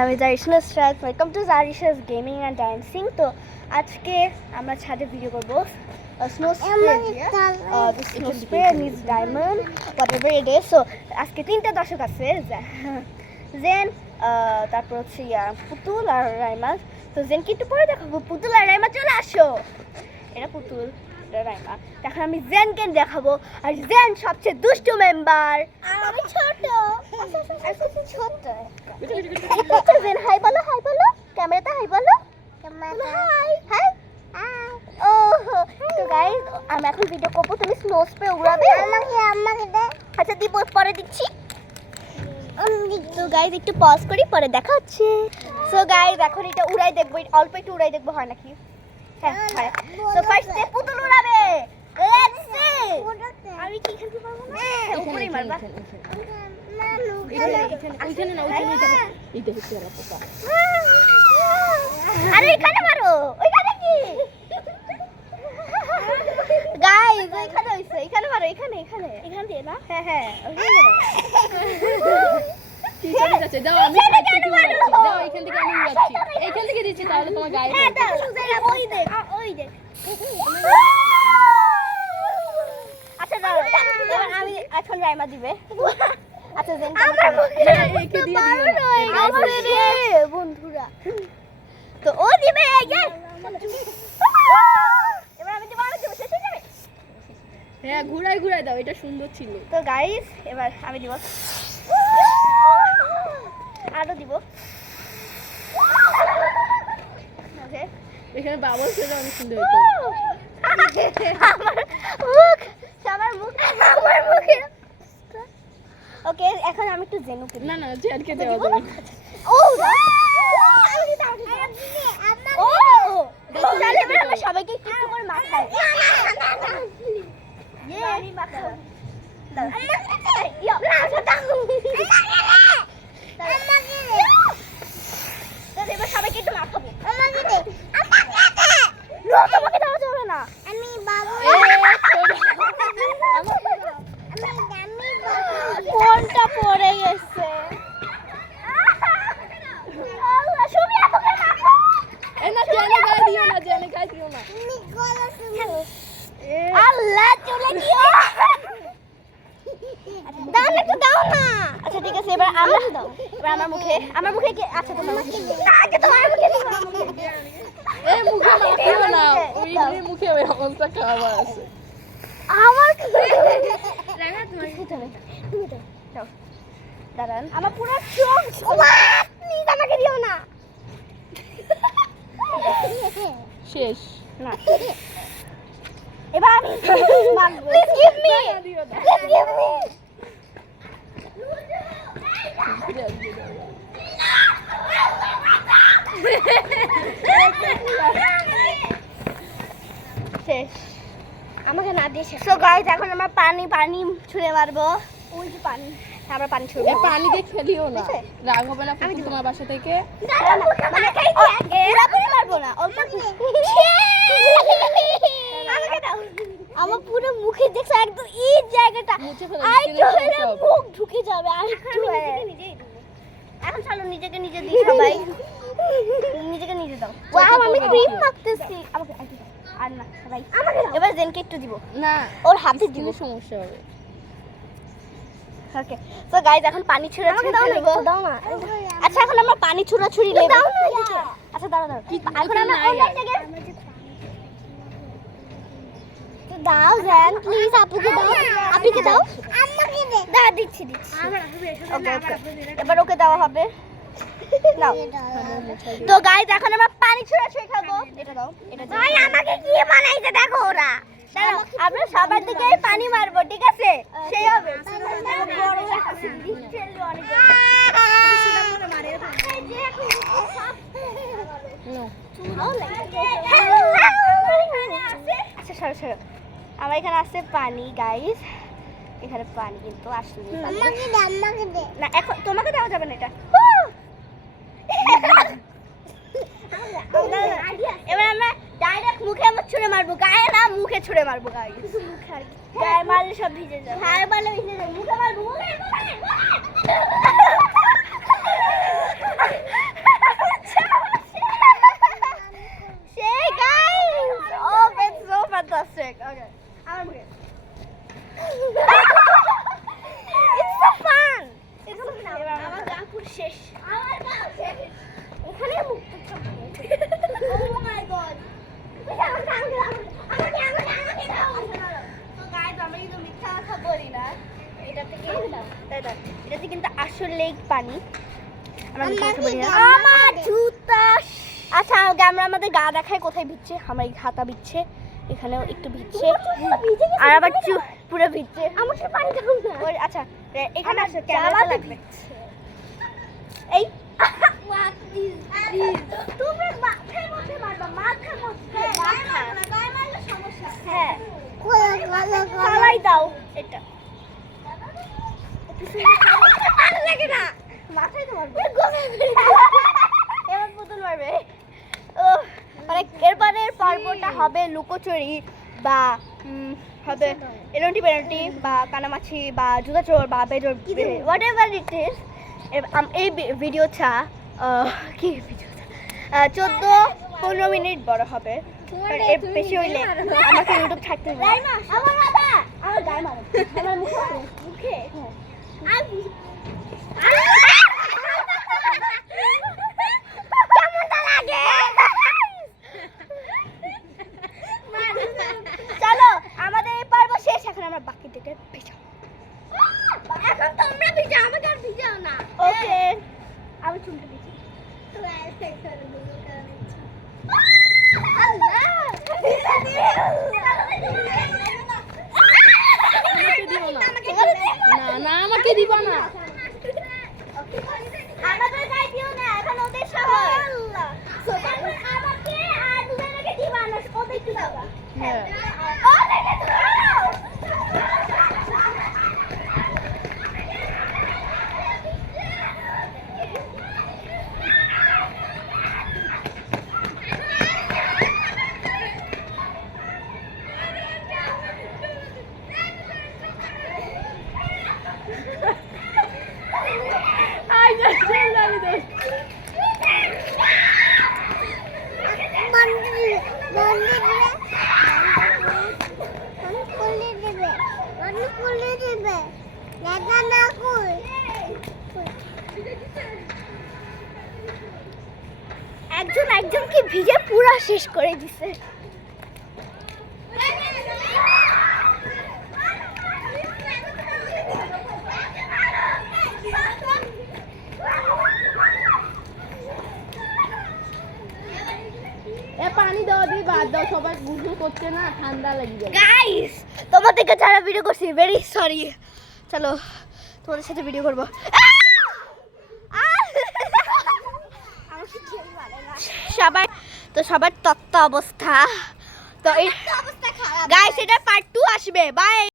আমি Zarisha strike, welcome to Zarisha's gaming and dancing. তো আজকে আমরা ছাদে ভিডিও করবো স্নো স্প্রে নিজ diamond whatever it is. So আজকে 3টা দর্শক আছে, জেন, তারপর হচ্ছে পুতুল আর রাইমা। তো জেনকে একটু পরে দেখাবো, পুতুল আর রাইমা চলে আসো। এটা পুতুল, রাইমা। এখন আমি জেনকে দেখাবো, আর জেন সবচেয়ে দুষ্টু মেম্বার। আমি ছোট ছোট। জেন হাই বলো, হাই বলো, ক্যামেরাতে হাই বলো, হাই হাই। ওহো, তো গাইস আমি এখন ভিডিও করবো, তুমি স্নো স্প্রে উড়াবে। আমাকে দে। আচ্ছা দিব, পরে দিচ্ছি। তো গাইস একটু পজ করি, পরে দেখা হচ্ছে। সো গাইস এখন এটা উড়াই দেখবো, অল্প একটু উড়াই দেখবো হয় নাকি। হ্যাঁ, সো ফার্স্টে পুতুল উড়াবে। Let's see. আমি কি খেলতে পারবো না? উপরেই মারবা। আরে এখানে মারো, ওইখানে কি? গাইস ওইখানে হইছে, এখানে মারো, এখানে এখানে এখান দিয়ে না। হ্যাঁ হ্যাঁ, ওইখানে মারো। ঠিক আছে, দাও আমি সাইড থেকে উড়াচ্ছি। দাও এখান থেকে আমি উড়াচ্ছি। এইখান থেকে দিচ্ছি, তাহলে তোমার গায়ে পড়বে। ওই দেখ, ওই দেখ। আচ্ছা দাও, এবার আমি এখন রাইমা দিবে। আচ্ছা জেন একে দিয়ে দিও না। বন্ধুরা, তো ও দিবে। এবার আমি দিব, আমি দিব, শেষ হয়ে যাবে। হ্যাঁ, ঘুরাই ঘুরাই দাও, এটা সুন্দর ছিল। তো গাইস এবার আমি দিব, আরো দিব। এখানে বাবল ছিল, অনেক সুন্দর হতো। আমার মুখে। ওকে, এখন আমি একটু জেনুকে না না, জেনকে দেওয়া যাবে। ও তাহলে এবার আমরা সবাইকে একটু একটু করে মাখাই। আমি মাখাবো। এবার সবাইকে একটু মাখাবো। তোমাকে দেওয়া যাবে না। আমি ফোনটা পড়ে গেছে। না, জেনে গায়ে দিও না, জেনে গায়ে দিও না। আল্লাহ চলে গিয়ে দাও না, একটু দাও না। আচ্ছা ঠিক আছে, এবার আমরা দাও। এবার আমার মুখে কি? আচ্ছা তোমার মুখে আগে তোমার মুখে দিও। এই মুখে মাখিও না, ওই মুখে ওই অবস্থা খারাপ আছে। আমার রাইমা তোমার খেতে হবে, তুমি দাও। দাঁড়ান, আমার পুরো চোখ। প্লিজ আমাকে দিও না। শেষ না, এবার আমি মাখবো। Please give me, please give me. শেষ, আমাকে না দিয়ে শেষ। সো গাইস এখন আমরা পানি ছুঁড়ে মারবো। ওই যে পানি, আমরা পানি ছুঁড়বো। এই পানি দিয়ে খেলিও না, রাগ হবে না পুতুল তোমার বাসা থেকে। মানে এরা পুরো মারবো না, অল্প আমাকে দাও। আমার পুরো মুখে দেখছো একদম এই জায়গাটা, আর একটু হলে মুখ ঢুকে যাবে। আর একটু নিজেই দিই। এখন চলো নিজেকে নিজে দিই সবাই। নিজেকে নিজে দাও। ওয়াও, আমি ক্রিম মাখতেছি। আমাকে আর না সবাই আমাকে দাও। এবার জেনকে একটু দিব না, ওর হাতে দিব, সমস্যা হবে। ওকে, সো গাইস এখন পানি ছুঁড়াছুড়ি করব। দাও না। আচ্ছা এখন আমরা পানি ছুঁড়াছুড়ি নেব। দাও না। আচ্ছা দাঁড়াও। এখন আমরা অন্য জায়গায় তো দাও জেন, প্লিজ আপুকে দাও। আপুকে দাও, আমাকে দে। দাও, দিচ্ছি। ওকে, এবার ওকে দেওয়া হবে। নাও। তো গাইস এখন আমরা পানি ছুঁড়াছুড়ি খাবো। এটা দাও, এটা দাও। ভাই আমাকে কি বানাইছে দেখো ওরা। দাঁড়াও, আমরা সবার দিকে পানি মারবো, ঠিক আছে? সেই হবে। বড় লাগছে, লিটারালি অনেক বড়। আচ্ছা সরো। আমার এখানে আছে পানি গাইস, এখানে পানি কিন্তু আসলে আমাকে দে। না এখন তোমাকে দেওয়া যাবে না এটা। এবার আমরা ডাইরেক্ট মুখে ছুঁড়ে মারবো, গায়ে না, মুখে ছুঁড়ে মারবো গাইস। গায়ে মারলে সব ভিজে যাবে। গায়ে মারলে ভিজে যাবে, মুখে মারবো। এখানে মুক্ত ও মাই গড তো গাইস আমরা কিন্তু মিথ্যা কথা বলি না এটাতে কিন্তু আসলেই পানি আমরা মিথ্যা কথা বলি না আমার জুতা আচ্ছা আমরা আমাদের গা দেখায় কোথায় ভিজছে আমার এই হাতা ভিজছে এখানেও একটু ভিজছে আর আবার পুরো ভিজছে আমার সাথে পানি দাও না ওই আচ্ছা এখানে আসো ক্যামেরা লাগবে এই হোয়াট ইজ দিস তুমি মাথার মধ্যে মারবা মাথার মধ্যে গায়ে মারলে সমস্যা হ্যাঁ ফালাই দাও এটা ভালো লাগে না মাথায় তো মারবে এবার পুতুল মারবে ও মানে এরপরের পর্বটা হবে লুকোচুরি বা হবে এলন্টি পেলন্টি বা কানামাছি বা জুতা চোর বা বেজোর হোয়াট এভার ইট ইজ এই ভিডিওটা কি ভিডিওটা 14-15 মিনিট বড় হবে এর বেশি হইলে আমাকে ইউটিউব ছাড়তে হবে আমার দাদা আমার গায়ে মারো আমার মুখে কেমন লাগে চলো আমাদের এই পর্ব শেষ এখন আমরা বাকি দিকে ভিজাবো এখন তোমরা ভিজাও আমাকে আর ভিজাও না ওকে আমি চুলটা ভিজি না আমাকে দিবা না আমাদের গায়ে দিও না এখন ওদের সময় আমাকে আর দুজনকে দিবা না ওদেরকে দাও হ্যাঁ ওদেরকে দাও আই জাস্ট জানি তো একজনকে ভিজে পুরা শেষ করে দিছে এ পানি দাও দি বাদ দাও সবাই গুজু করছে না ঠান্ডা লেগে যাবে গাইস তোমাদেরকে যারা ভিডিও করছি ভেরি সরি চলো তোমাদের সাথে ভিডিও করবো সবার তত্ত্ব অবস্থা তো এই গাইস এটা পার্ট 2 আসবে বাই।